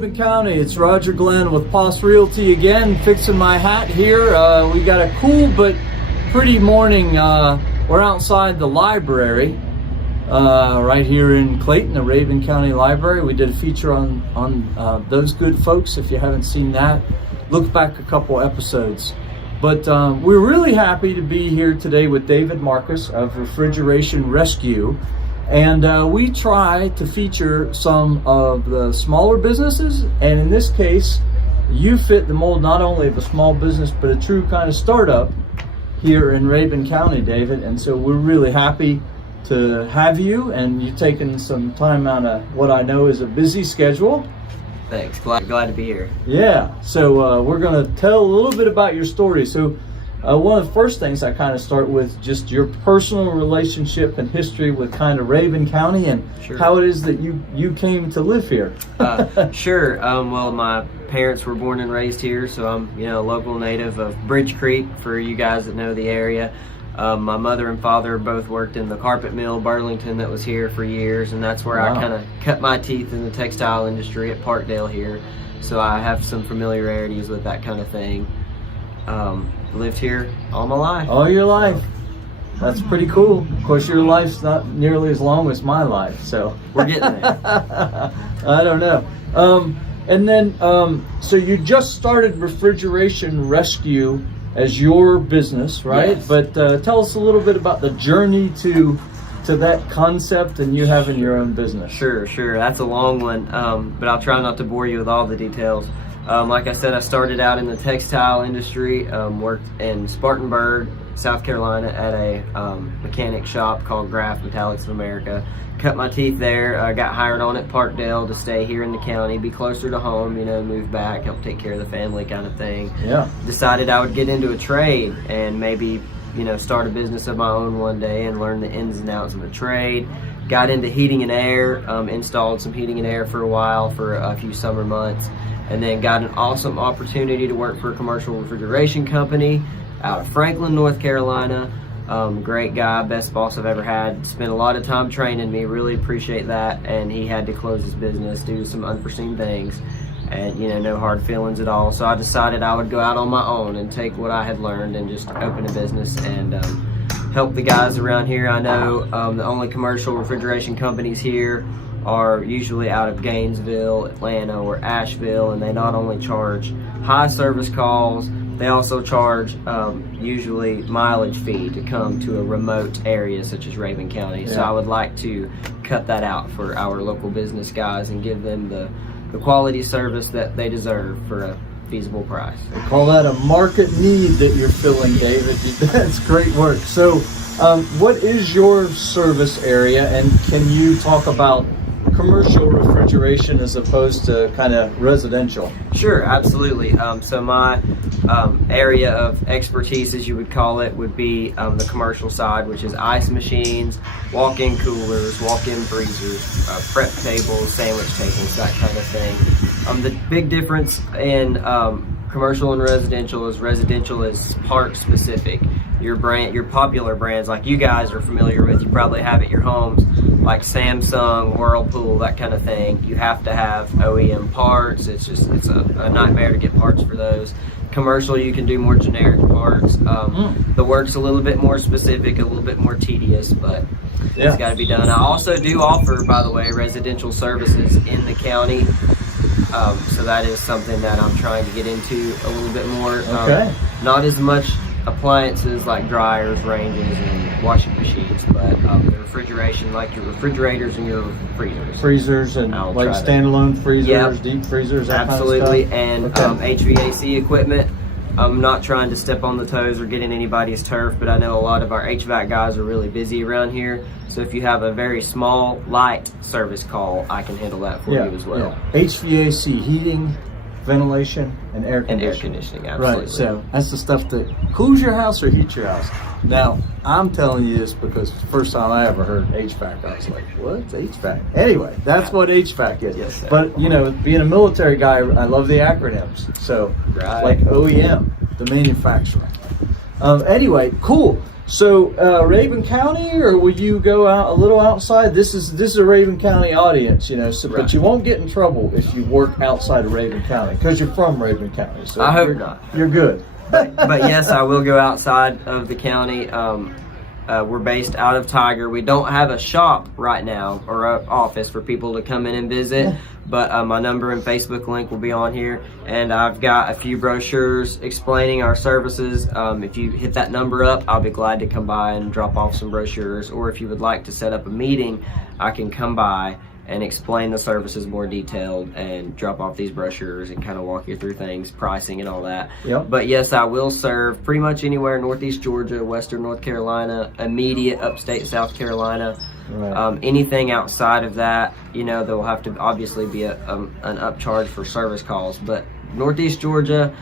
Rabun County. It's Roger Glenn with Poss Realty again, fixing my hat here. We got a cool but pretty morning. We're outside the library right here in Clayton, the Rabun County Library. We did a feature on those good folks. If you haven't seen that, look back a couple episodes. But we're really happy to be here today with David Marcus of Refrigeration Rescue. And we try to feature some of the smaller businesses. And in this case, you fit the mold not only of a small business, but a true kind of startup here in Rabun County, David. And so we're really happy to have you, and you've taken some time out of what I know is a busy schedule. Thanks, glad to be here. Yeah, so we're gonna tell a little bit about your story. So one of the first things I kind of start with just your personal relationship and history with kind of Rabun County and Sure. how it is that you came to live here. Sure. Well, my parents were born and raised here, so I'm a local native of Bridge Creek for you guys that know the area. My mother and father both worked in the carpet mill, Burlington, that was here for years, and that's where Wow. I kind of cut my teeth in the textile industry at Parkdale here. So I have some familiarities with that kind of thing. Lived here all my life. All your life. That's pretty cool. Of course, your life's not nearly as long as my life, so We're getting there. I don't know. And then, so you just started Refrigeration Rescue as your business, right? Yes. But tell us a little bit about the journey to that concept and you having your own business. Sure. That's a long one, but I'll try not to bore you with all the details. Like I said, I started out in the textile industry, worked in Spartanburg, South Carolina at a mechanic shop called Graph Metallics of America. Cut my teeth there, got hired on at Parkdale to stay here in the county, be closer to home, move back, help take care of the family kind of thing. Yeah. Decided I would get into a trade and maybe, start a business of my own one day and learn the ins and outs of a trade. Got into heating and air, installed some heating and air for a while, for a few summer months, and then got an awesome opportunity to work for a commercial refrigeration company out of Franklin, North Carolina. Great guy, best boss I've ever had. Spent a lot of time training me, really appreciate that. And he had to close his business due to some unforeseen things, and no hard feelings at all. So I decided I would go out on my own and take what I had learned and just open a business and help the guys around here. I know the only commercial refrigeration companies here are usually out of Gainesville, Atlanta, or Asheville, and they not only charge high service calls, they also charge usually mileage fee to come to a remote area such as Rabun County. Yeah. So I would like to cut that out for our local business guys and give them the quality service that they deserve for a feasible price. They call that a market need that you're filling, David. That's great work. So what is your service area, and can you talk about commercial refrigeration as opposed to kind of residential? Sure, absolutely. So my area of expertise, as you would call it, would be the commercial side, which is ice machines, walk-in coolers, walk-in freezers, prep tables, sandwich tables, that kind of thing. The big difference in commercial and residential is part specific. Your popular brands like you guys are familiar with, you probably have at your homes, like Samsung, Whirlpool, that kind of thing. You have to have OEM parts. It's a nightmare to get parts for those. Commercial, you can do more generic parts. The work's a little bit more specific, a little bit more tedious, but it's got to be done. I also do offer, by the way, residential services in the county. So that is something that I'm trying to get into a little bit more. Okay. Not as much appliances like dryers, ranges, and washing machines, but the refrigeration, like your refrigerators and your freezers and like standalone freezers, deep freezers, that absolutely, kind of stuff. And HVAC equipment. I'm not trying to step on the toes or get in anybody's turf, but I know a lot of our HVAC guys are really busy around here. So if you have a very small, light service call, I can handle that for you as well. Yeah. HVAC, heating, ventilation, and air conditioning. Absolutely. Right, so that's the stuff that cools your house or heats your house. Now, I'm telling you this because the first time I ever heard HVAC, I was like, what's HVAC? Anyway, that's what HVAC is. Yes, sir. But, being a military guy, I love the acronyms. So, like OEM, the manufacturer. Anyway, cool. So Rabun County, or will you go out a little outside? This is a Rabun County audience, you know. So, Right. but you won't get in trouble if you work outside of Rabun County because you're from Rabun County. So I hope not. You're good. But yes, I will go outside of the county. We're based out of Tiger. We don't have a shop right now or an office for people to come in and visit, but my number and Facebook link will be on here, and I've got a few brochures explaining our services. If you hit that number up, I'll be glad to come by and drop off some brochures, or if you would like to set up a meeting, I can come by and explain the services more detailed and drop off these brochures and kind of walk you through things, pricing and all that. Yep. But yes, I will serve pretty much anywhere in Northeast Georgia, Western North Carolina, immediate upstate South Carolina. Right. Anything outside of that, you know, there will have to obviously be an upcharge for service calls. But Northeast Georgia,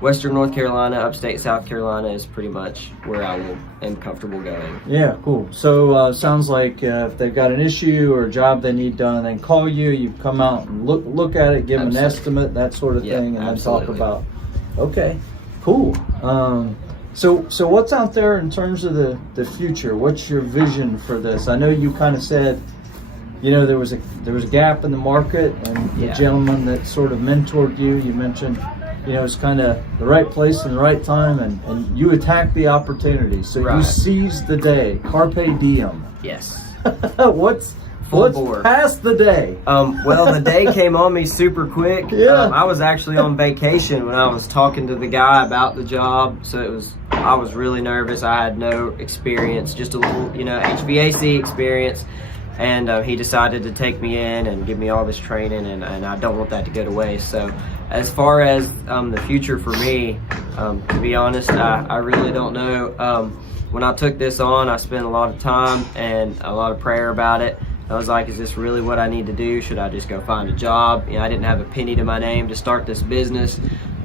Western North Carolina, upstate South Carolina is pretty much where I am comfortable going. Yeah, cool. So sounds like if they've got an issue or a job they need done, then call you. You come out and look at it, give them an estimate, that sort of thing, and then talk about. Okay, cool. So what's out there in terms of the future? What's your vision for this? I know you kind of said, you know, there was a gap in the market, and the gentleman that sort of mentored you, you mentioned, you know, it's kind of the right place and the right time, and you attack the opportunity. So you seize the day, carpe diem. Yes. What's past the day? Well, the day came on me super quick. Yeah. I was actually on vacation when I was talking to the guy about the job, so I was really nervous. I had no experience, just a little, you know, HVAC experience. And he decided to take me in and give me all this training, and I don't want that to go to waste. So as far as the future for me, to be honest, I really don't know. When I took this on, I spent a lot of time and a lot of prayer about it. I was like, is this really what I need to do? Should I just go find a job? You know, I didn't have a penny to my name to start this business.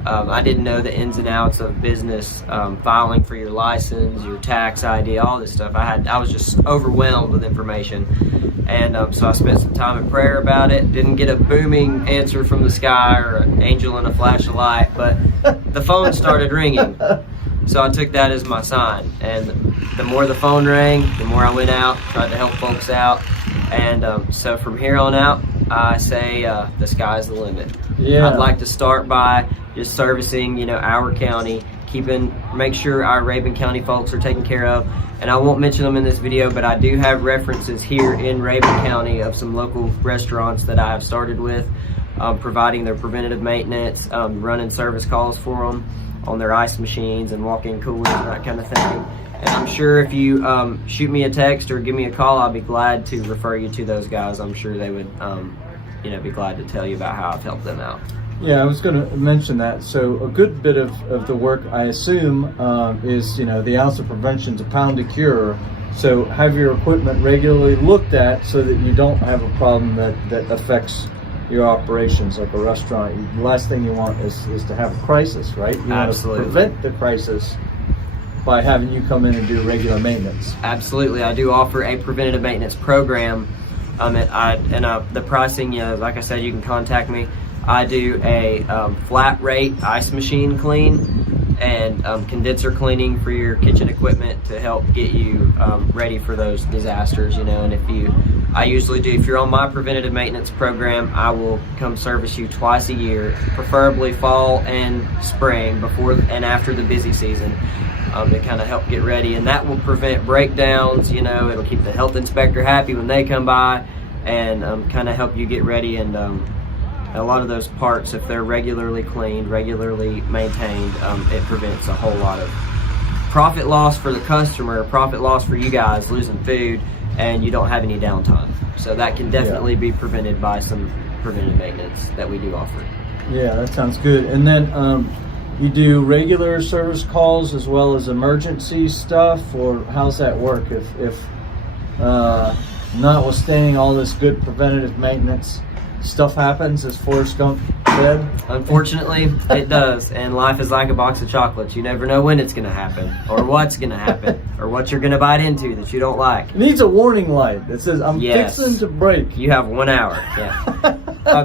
I didn't know the ins and outs of business, filing for your license, your tax ID, all this stuff. I was just overwhelmed with information. And so I spent some time in prayer about it. Didn't get a booming answer from the sky or an angel in a flash of light, but the phone started ringing. So I took that as my sign. And the more the phone rang, the more I went out, tried to help folks out. And so from here on out, I say the sky's the limit. Yeah. I'd like to start by just servicing, you know, our county, make sure our Rabun County folks are taken care of. And I won't mention them in this video, but I do have references here in Rabun County of some local restaurants that I have started with, providing their preventative maintenance, running service calls for them on their ice machines and walk-in coolers and that kind of thing. And I'm sure if you shoot me a text or give me a call, I'll be glad to refer you to those guys. I'm sure they would, you know, be glad to tell you about how I've helped them out. Yeah, I was going to mention that. So a good bit of the work, I assume, is, you know, the ounce of prevention is a pound of cure. So have your equipment regularly looked at so that you don't have a problem that affects your operations like a restaurant. The last thing you want is to have a crisis, right? You Absolutely. want to prevent the crisis by having you come in and do regular maintenance. Absolutely. I do offer a preventative maintenance program. The pricing, you know, like I said, you can contact me. I do a flat rate ice machine clean and condenser cleaning for your kitchen equipment to help get you ready for those disasters, you know. And if you're on my preventative maintenance program, I will come service you twice a year, preferably fall and spring, before and after the busy season, to kind of help get ready. And that will prevent breakdowns, you know. It'll keep the health inspector happy when they come by, and kind of help you get ready. And a lot of those parts, if they're regularly cleaned, regularly maintained, it prevents a whole lot of profit loss for the customer, profit loss for you guys losing food, and you don't have any downtime. So that can definitely be prevented by some preventive maintenance that we do offer. Yeah, that sounds good. And then you do regular service calls as well as emergency stuff, or how's that work? If notwithstanding all this good preventative maintenance, stuff happens, as Forrest Gump said? Unfortunately, it does. And life is like a box of chocolates. You never know when it's going to happen, or what's going to happen, or what you're going to bite into that you don't like. It needs a warning light that says, I'm fixing to break. You have 1 hour. Yeah.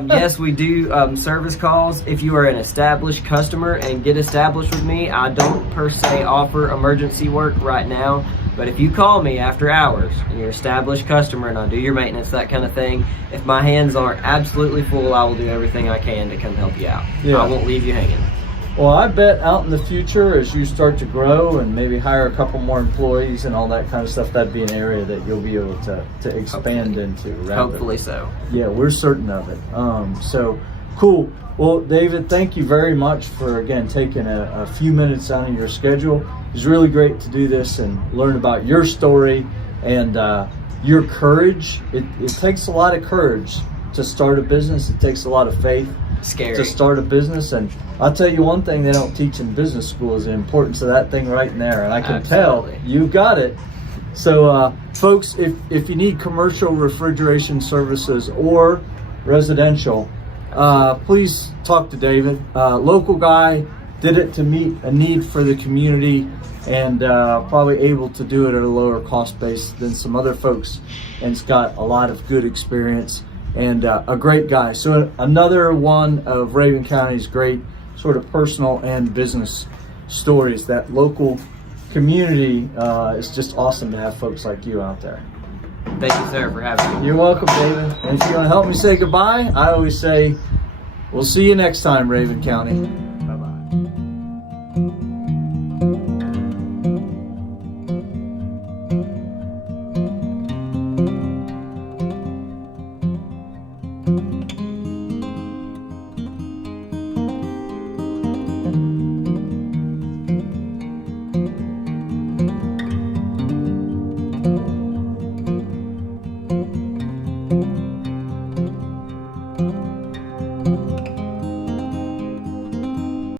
Yes, we do service calls. If you are an established customer and get established with me, I don't per se offer emergency work right now. But if you call me after hours and you're an established customer and I do your maintenance, that kind of thing, if my hands aren't absolutely full, I will do everything I can to come help you out. Yeah. I won't leave you hanging. Well, I bet out in the future, as you start to grow and maybe hire a couple more employees and all that kind of stuff, that'd be an area that you'll be able to expand into. Hopefully so. Yeah, we're certain of it. So cool. Well, David, thank you very much for, again, taking a few minutes out of your schedule. It's really great to do this and learn about your story and your courage. It takes a lot of courage to start a business. It takes a lot of faith to start a business. And I'll tell you one thing they don't teach in business school is the importance of that thing right in there. And I can tell you got it. So folks, if you need commercial refrigeration services or residential, please talk to David. Local guy, did it to meet a need for the community, and probably able to do it at a lower cost base than some other folks, and it's got a lot of good experience, and a great guy. So another one of Rabun County's great sort of personal and business stories. That local community is just awesome to have folks like you out there. Thank you, sir, for having me. You're welcome, David. And if you want to help me say goodbye, I always say, we'll see you next time, Rabun County.